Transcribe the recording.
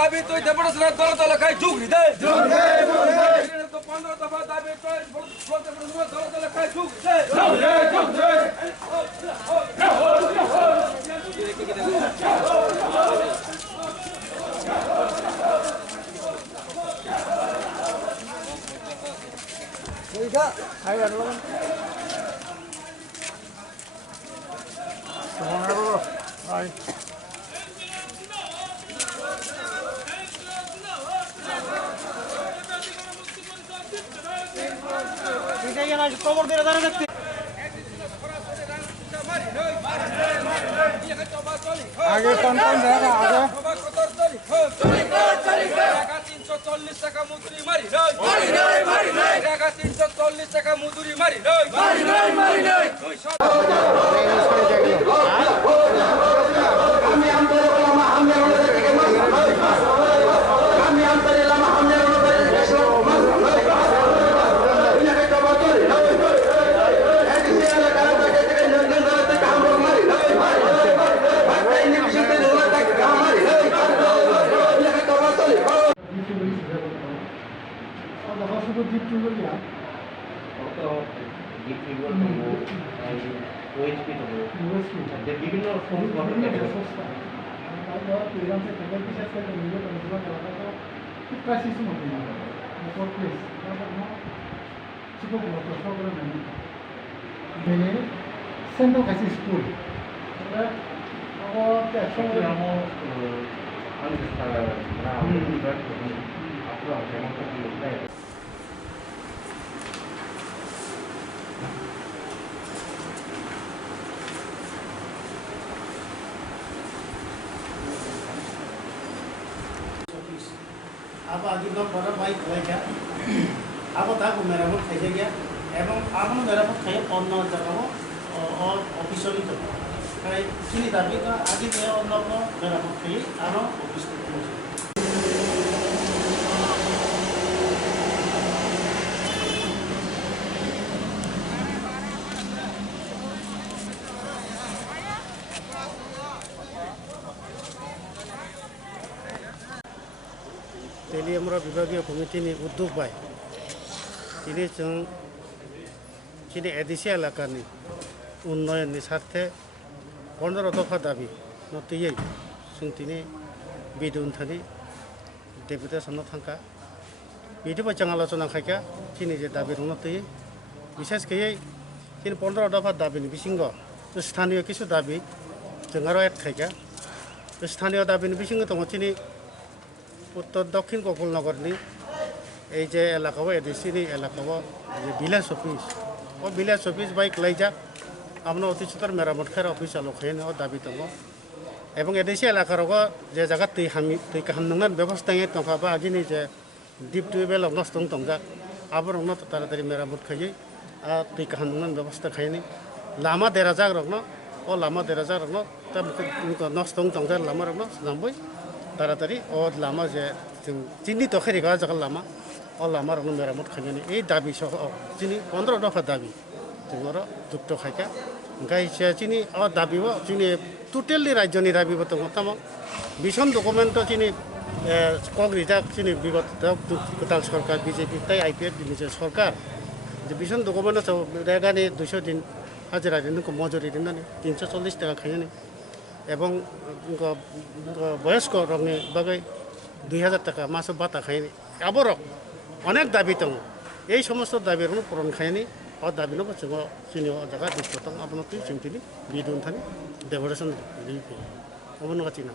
দাবি তুই ডেপুটেশনের দল দল খাই ঝুঁকি দে 15 দফা দাবি তুই দল দল খাই ঝুঁকি দে খবর দিয়ে দাঁড়া দেখতে আগে কোন জায়গা আগে 340 টাকা মজুরি মারি টাকা 340 টাকা মজুরি মারি বিভিন্ন Central High School. apa juga pada baik baiknya apa tahu merawat saja ya emang apa merawat kayak onno jagamu official itu kayak sini tapi kan aja dia onno merawat kayak ano office itu Teliamura বিভাগীয় কমিটিনি উদ্যোগ পায় তিনি ADC এলাকানি উন্নয়নनि স্বার্থে 15 দফা দাবি নতিयै जों তিনি বিদুনথানি deputation থাকা বিদিবো जों আলোচনা খাইকা তিনি যে দাবি নতিयै বিশেষ গयै তিনি 15 দফা দাবিনি বিসিঙ্গ স্থানীয় কিছু দাবি जों আরো এড খাইকা স্থানীয় দাবিনি বিসিঙ্গ দङ তিনি উত্তর দক্ষিণ গোকুলনগরনি এই যে এলাকাও এডিসিনি এলাকাও যে ভিলেজ অফিস ও ভিলেজ অফিস বাইক লাইজাক আপনার অতিষ্ঠতার মেরামত খার অফিস আলোখাইন ও দাবি দङ এবং এডিসি এলাকারও যে জায়গা তৈ কাহামনান ব্যবস্থা দংখাবা আগিনি যে ডিপ টিউবওয়েল নষ্ট দংজাক আবার তাড়াতাড়ি মেরামত খাইয়ে আর তৈ কাহামনান ব্যবস্থা খাইনি লামা দেরাজাক রগ্ন ও লামা দেরাজাক রগ্ন তা নষ্ট দংজাক লামা রগ্ন নামবই তাড়াতাড়ি ও লামা যে চিহ্নিত খেরি গাওয়া জায়গার লামা ও লামার মেরামত খাইনি এই দাবি সহ যিনি 15 দফা দাবি जों যুক্ত খাইকা গাইছে চিনি ও দাবিও চিনি টোটালি রাজ্যনি দাবিও দङ তাম বিশন ডকুমেন্ট চিনি কংগ্রেস চিনি বিগত গোদাল সরকার বিজেপি তাই আইপিএফ নিজের সরকার যে বিশন ডকুমেন্ট রেগানি 200 দিন হাজিরা দিন মজুরি দিন 340 টাকা খাইনি এবং বয়স্ক রঙে বাগাই 2000 টাকা মাসে বাতা খাইনি আবার অনেক দাবি দङ এই সমস্ত দাবির পূরণ খাইনি ও দাবি নব जों চিনি জায়গা দিচ্ছ আপনার তুই চিন্তিনি বিদুন থানি ডেপুটেশন অবনগা চিনা